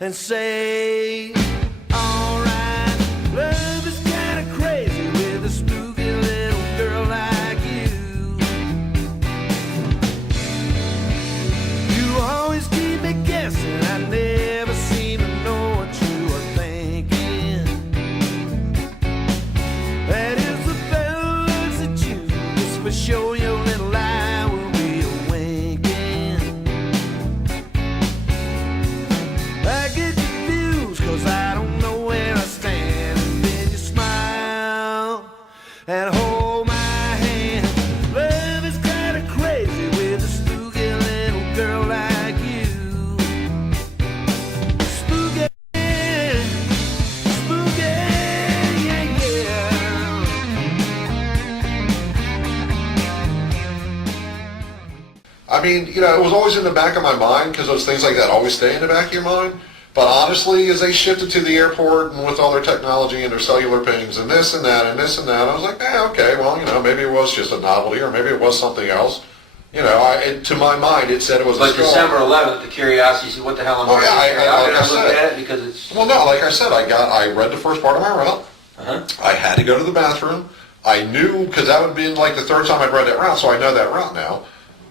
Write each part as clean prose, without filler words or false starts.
And say, alright, love is kinda crazy with a spooky little girl like you. You always keep me guessing, I never seem to know what you are thinking. That is the fellow looks at you, just for sure your little eye will be winking. I get confused cause I don't know where I stand. And then you smile and hold my hand. Love is kinda crazy with a spooky little girl like you. Spooky, spooky, yeah, yeah. I mean, you know, it was always in the back of my mind because those things like that always stay in the back of your mind. But honestly, as they shifted to the airport and with all their technology and their cellular pings and this and that and this and that, I was like, okay, well, you know, maybe it was just a novelty or maybe it was something else. You know, to my mind, it said it was But a skull. December 11th, the curiosity, said, what the hell am I Oh, yeah, I looked at it because it's... Well, no, like I said, I read the first part of my route. I had to go to the bathroom. I knew, because that would be like the third time I'd read that route, so I know that route now.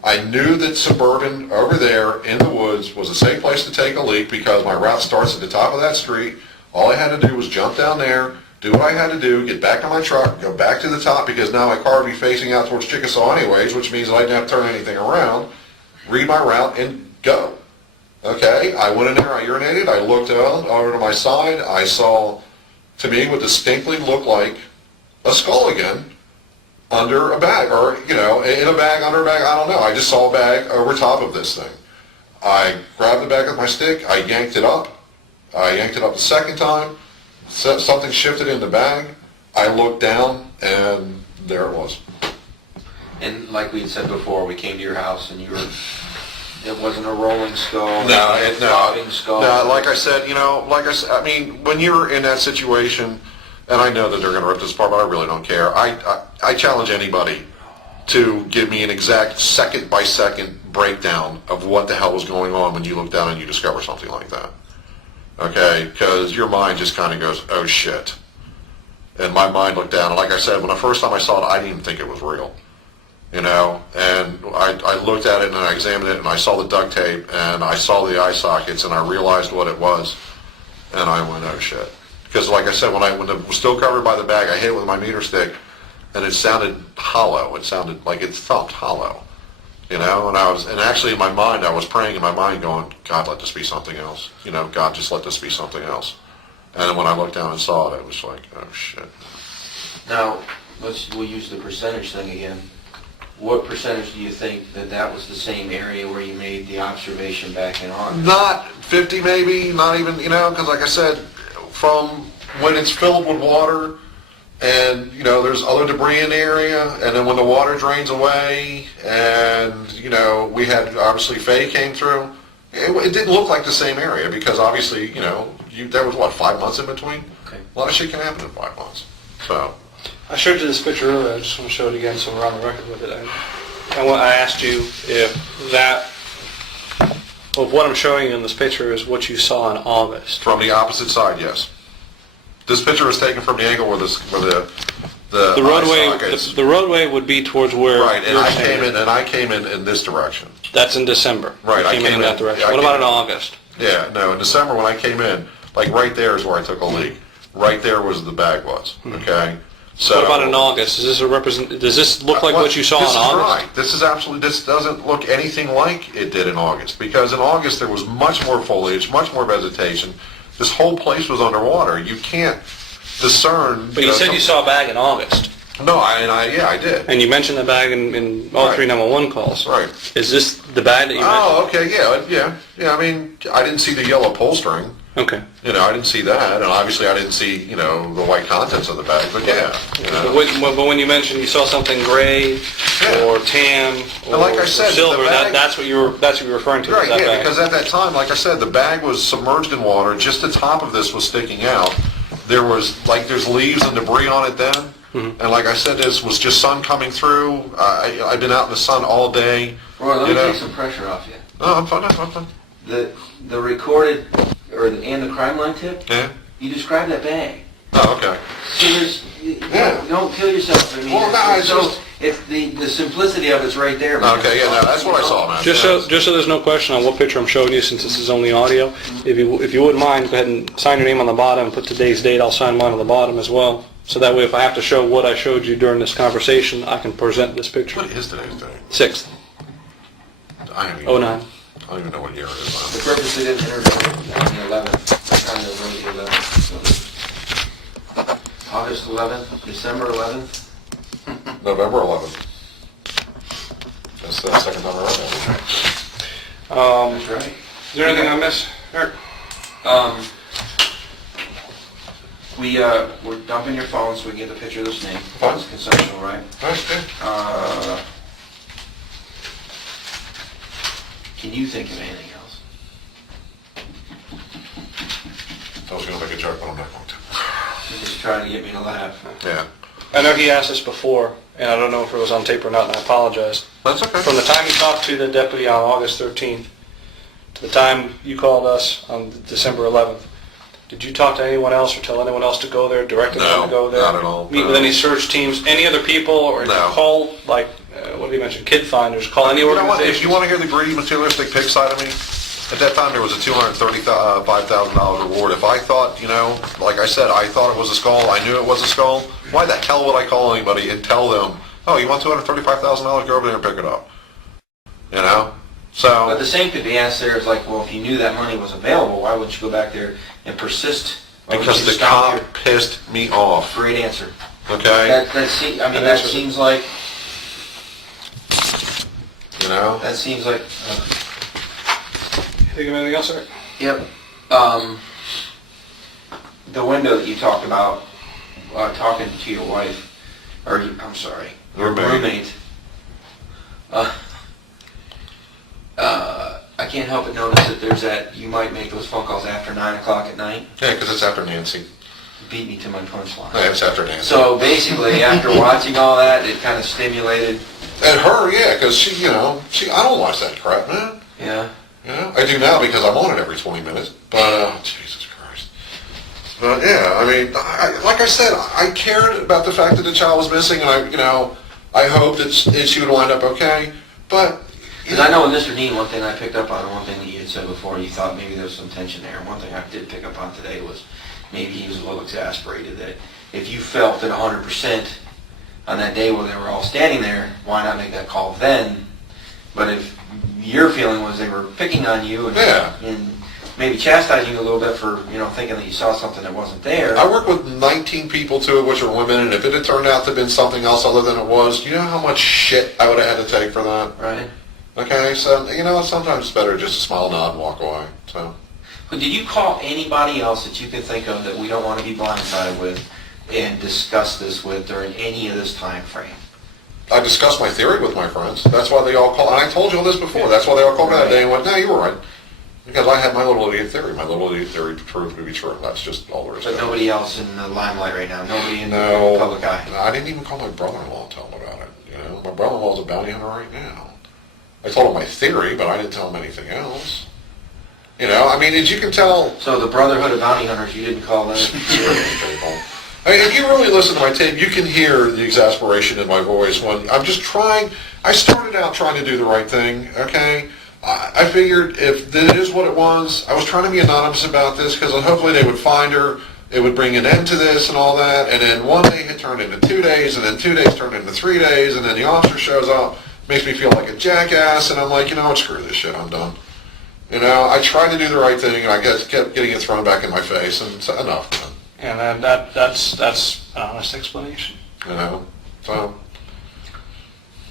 I knew that suburban over there in the woods was a safe place to take a leak because my route starts at the top of that street. All I had to do was jump down there, do what I had to do, get back in my truck, go back to the top because now my car would be facing out towards Chickasaw anyways, which means I didn't have to turn anything around, read my route, and go. Okay, I went in there, I urinated, I looked over to my side, I saw, to me, what distinctly looked like a skull again. Under a bag, or, you know, in a bag, under a bag, I don't know. I just saw a bag over top of this thing. I grabbed the bag with my stick, I yanked it up. I yanked it up the second time. Something shifted in the bag. I looked down, and there it was. And like we had said before, we came to your house and you were... It wasn't a rolling skull. No, skull. No, like I said, you know, I mean, when you're in that situation... And I know that they're going to rip this apart, but I really don't care. I challenge anybody to give me an exact second-by-second breakdown of what the hell was going on when you look down and you discover something like that. Okay? Because your mind just kind of goes, oh, shit. And my mind looked down, and like I said, when the first time I saw it, I didn't even think it was real. You know? And I looked at it, and I examined it, and I saw the duct tape, and I saw the eye sockets, and I realized what it was. And I went, oh, shit. Because like I said, when it was still covered by the bag, I hit it with my meter stick, and it sounded hollow. It sounded like it thumped hollow, you know. And actually in my mind, I was praying in my mind, going, God, let this be something else. You know, God, just let this be something else. And then when I looked down and saw it, it was like, oh shit. Now, we'll use the percentage thing again. What percentage do you think that was the same area where you made the observation back in August? Not 50, maybe. Not even, you know, because like I said. From when it's filled with water and, you know, there's other debris in the area, and then when the water drains away and, you know, we had, obviously, Faye came through, it didn't look like the same area because, obviously, you know, there was, what, 5 months in between? Okay. A lot of shit can happen in 5 months. So. I showed you this picture earlier. I just want to show it again so we're on the record with it. I asked you if that... Well, what I'm showing you in this picture is what you saw in August. From the opposite side, yes. This picture is taken from the angle where the roadway. The roadway would be towards where. Right, and I came in this direction. That's in December. Right, I came in that direction. What about in August? Yeah, no, in December when I came in, like right there is where I took a leak. Right there was the bag was. Okay. So, what about in August? Is this Does this look like what you saw in August? Right. This doesn't look anything like it did in August because in August there was much more foliage, much more vegetation. This whole place was underwater. You can't discern. But you said you saw a bag in August, No, I did. and you mentioned the bag in all Right. 3 911 calls. Right. Is this the bag that you Oh, okay, yeah. I mean, I didn't see the yellow pull string. mentioned? Okay. I didn't see that, and obviously I didn't see, the white contents of the bag, but yeah. But when you mentioned you saw something gray Yeah. or tan or, And like I said, or silver, the bag- that's what you were referring to. Right, that yeah, bag. because at that time, like I said, the bag was submerged in water, just the top of this was sticking out. There was, there's leaves and debris on it then, and like I said, this was just sun coming through. I've been out in the sun all day. Roy, let me you know. take some pressure off you. No, I'm fine. The recorded, and the crime line tip, Yeah? you described that bag. Oh, okay. So there's, Yeah. don't kill yourself. I mean, Well, no, it's just- it's the simplicity of it's right there. Man. Okay, yeah, no, that's what I saw, man. Just so there's no question on what picture I'm showing you, since this is only audio, if you wouldn't mind, go ahead and sign your name on the bottom and put today's date. I'll sign mine on the bottom as well. So that way, if I have to show what I showed you during this conversation, I can present this picture. What is today's date? 6th, I don't even, 09. I don't even know what year it is, The man. purpose didn't enter on the 11th, on the 11th. August 11th, December 11th. November 11th. That's the second time I read that. That's right. Is there anything I missed, Eric? We're dumping your phone so we can get the picture of the snake. Fine. It's consensual, right? That's good. Can you think of anything else? I was going to make a joke, but I'm not going to. You're just trying to get me to laugh. Yeah. I know he asked this before, and I don't know if it was on tape or not, and I apologize. That's okay. From the time you talked to the deputy on August 13th to the time you called us on December 11th, did you talk to anyone else or tell anyone else to go there, directed them to go there? not at all, Meet no. with any search teams, any other people, or No. call, what did you mention, kid finders, call any You know what? organization? If you want to hear the greedy, materialistic pig side of me, at that time there was a $235,000 reward. If I thought, like I said, I thought it was a skull, I knew it was a skull, why the hell would I call anybody and tell them, oh, you want $235,000, go over there and pick it up? So... But the same could be asked there is like, well, if you knew that money was available, why wouldn't you go back there and persist? Why wouldn't Because you the just stop cop here? pissed me off, Great answer. okay? That seems like, that seems like, Think of anything else, Eric? yep. The window that you talked about, talking to your wife, I'm sorry, your roommate. I can't help but notice that there's you might make those phone calls after 9 o'clock at night. Yeah, because it's after Nancy. Beat me to my punchline. Yeah, it's after Nancy. So basically, after watching all that, it kind of stimulated. And her, yeah, because she, I don't watch that crap, man. Yeah. I do now because I'm on it every 20 minutes. But, Jesus Christ. But yeah, I mean, like I said, I cared about the fact that the child was missing, and I hoped that she would wind up okay. But Because I know with Mr. Dean, one thing I picked up on, and one thing that you had said before, you thought maybe there was some tension there. One thing I did pick up on today was maybe he was a little exasperated that if you felt at 100% on that day when they were all standing there, why not make that call then? But if your feeling was they were picking on you and maybe chastising you a little bit for thinking that you saw something that wasn't there. I work with 19 people, 2 of which are women, and if it had turned out to have been something else other than it was, you know how much shit I would have had to take for that? Right. Okay, so, sometimes it's better just to smile, nod, and walk away, so. But did you call anybody else that you can think of that we don't want to be blindsided with and discuss this with during any of this time frame? I discussed my theory with my friends. That's why they all called, and I told you all this before, that's why they all called me that day and went, no, you were right. Because I had my little idiot theory. My little idiot theory proved to be true. That's just all there is to But it. nobody else in the limelight right now. Nobody in No. the public eye. I didn't even call my brother-in-law and tell him about it. My brother-in-law's a bounty hunter right now. I told him my theory, but I didn't tell him anything else. As you can tell... So the Brotherhood of Bounty Hunters, you didn't call them? If you really listen to my tape, you can hear the exasperation in my voice when I'm just trying... I started out trying to do the right thing, okay? I figured if it is what it was, I was trying to be anonymous about this because hopefully they would find her, it would bring an end to this and all that, and then one day it turned into 2 days, and then 2 days turned into 3 days, and then the officer shows up, makes me feel like a jackass, and I'm like, screw this shit, I'm done. I tried to do the right thing, and I kept getting it thrown back in my face, and enough, man. And then that's an honest explanation. You know, so.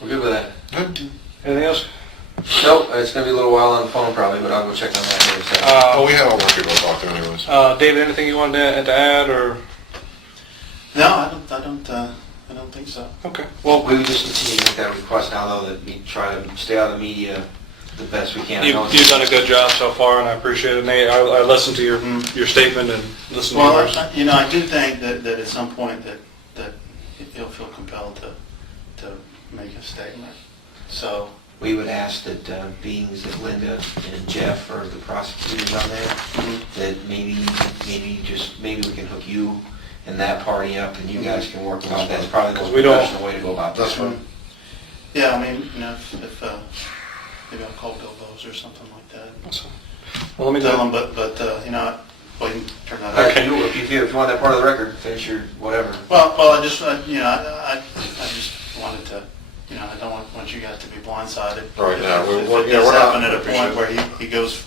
We're good with that. Anything else? Nope, it's gonna be a little while on the phone probably, but I'll go check on that here in a second. Well, we have all more people to talk to anyways. David, anything you wanted to add, or? No, I don't think so. Okay. Well, We would just continue to make that request now, though, that we try to stay out of the media the best we can. you've done a good job so far, and I appreciate it, Nate. I listened to your statement and listened to Well, yours. I do think that at some point that he'll feel compelled to make a statement. So, We would ask that, being that Linda and Jeff are the prosecutors on there, that maybe we can hook you and that party up, and you guys can work about that. It's probably the most We don't- professional way to go about That's this. fine. yeah, I mean, if maybe I'll call Bill Bowes or something like that. Well, let me Tell tell him, but well, you can turn that Okay, off. if you want that part of the record, finish your whatever. Well, I just, I just wanted to, I don't want you guys to be blindsided. Right, no, If we're it does not- happen at a point where he goes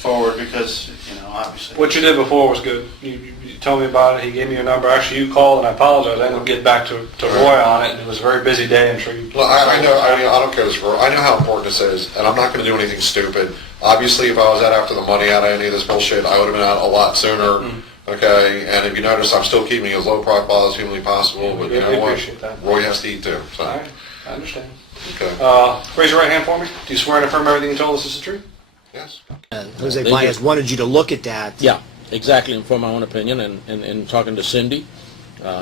forward because, obviously. what you did before was good. You told me about it. He gave me your number. Actually, you called, and I apologize. I didn't get back to Roy on it. It was a very busy day. I'm sure you. Well, I know. I don't care this for. I know how important this is, and I'm not going to do anything stupid. Obviously, if I was out after the money out of any of this bullshit, I would have been out a lot sooner. Okay, and if you notice, I'm still keeping as low profile as humanly possible. But we you know what? appreciate that. Roy has to eat too. So, All right, I understand. okay. Raise your right hand for me. Do you swear and affirm everything you told us is the truth? Yes. Jose Baez wanted you to look at that. Yeah, exactly, and for my own opinion, and talking to Cindy,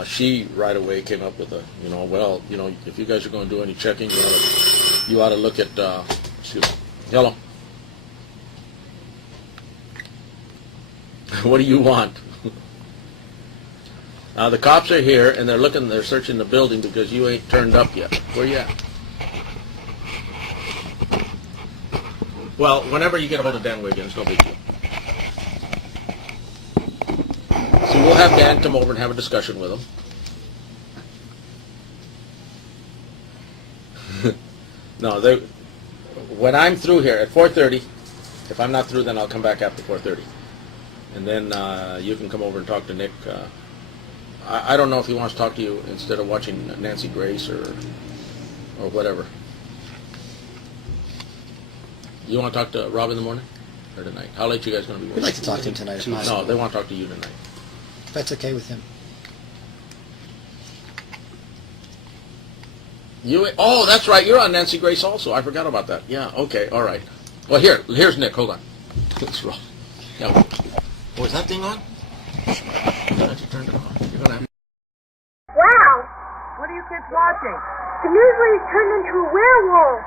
she right away came up with if you guys are going to do any checking, you ought to look at, excuse me, hello. What do you want? The cops are here, and they're searching the building because you ain't turned up yet. Where you at? Well, whenever you get a hold of Dan Wiggins, it's no big deal. So we'll have Dan come over and have a discussion with him. No, when I'm through here at 4:30, if I'm not through, then I'll come back after 4:30. And then you can come over and talk to Nick. I don't know if he wants to talk to you instead of watching Nancy Grace or whatever. You want to talk to Rob in the morning or tonight? How late you guys going to be We'd working? like to talk to him tonight if possible. No, they want to talk to you tonight. If that's okay with him. Oh, that's right. You're on Nancy Grace also. I forgot about that. Yeah. Okay. All right. Well, here's Nick. Hold on. Let's roll. Yeah. Oh, is that thing on? I thought you turned it on. You're gonna. Wow! What are you kids watching? The news lady's turned into a werewolf.